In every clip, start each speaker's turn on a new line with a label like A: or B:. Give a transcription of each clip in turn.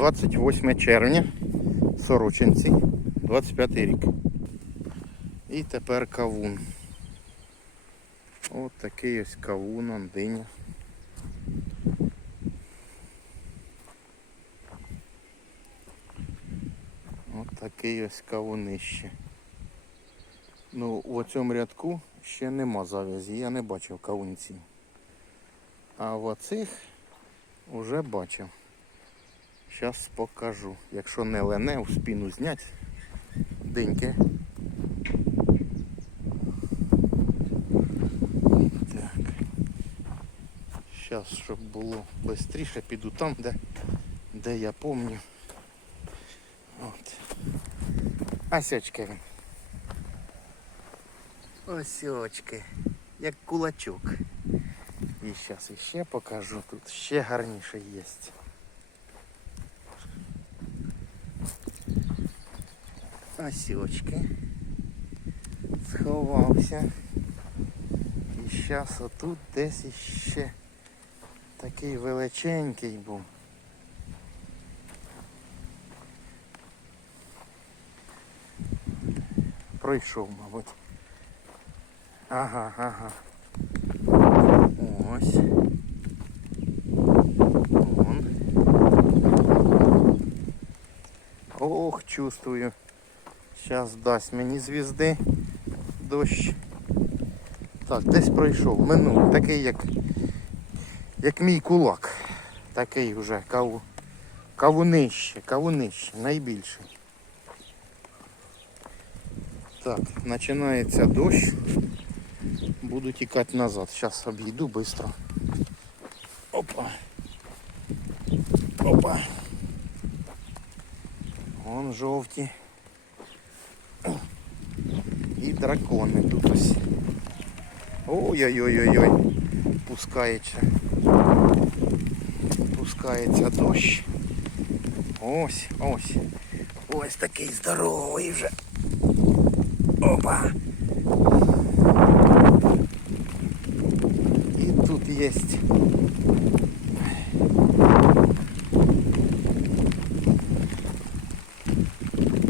A: 28 червня, Сорочинці, 25 рік. І тепер кавун. От такий ось кавун, он диня. От такий ось кавунище. Ну, у цьому рядку ще нема зав'язі, я не бачив кавунців. А в оцих вже бачив. Зараз покажу. Якщо не лене, у спину зняти деньки. Так. Зараз, щоб було швидше, піду там, де, де я пам'ятаю. От. Осьочки він. Осьочки. Як кулачок. І зараз іще покажу. Тут ще гарніше є. Осьочки. Сховався. І зараз отут десь іще такий величенький був. Пройшов, мабуть. Ага, ага. Ось. Вон. Ох, чувствую. Зараз дасть мені звізди дощ. Так, десь пройшов. Минув. Такий як, як мій кулак. Такий вже каву. Кавунище, кавунище, найбільший. Так, починається дощ. Буду тікати назад. Зараз обійду швидко. Опа. Опа. Вон жовті. І дракони тут ось. Ой-ой-ой-ой-ой. Пускається. Пускається дощ. Ось, ось. Ось такий здоровий вже. Опа. І тут є.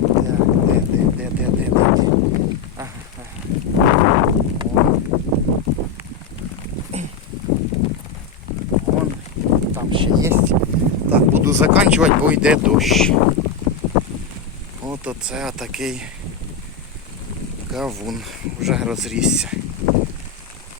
A: Так, де, де, де, де, де, де. Ага, ага. Вон. Вон, там ще є. Так, буду заканчувати, бо йде дощ. От оце такий кавун вже розрісся.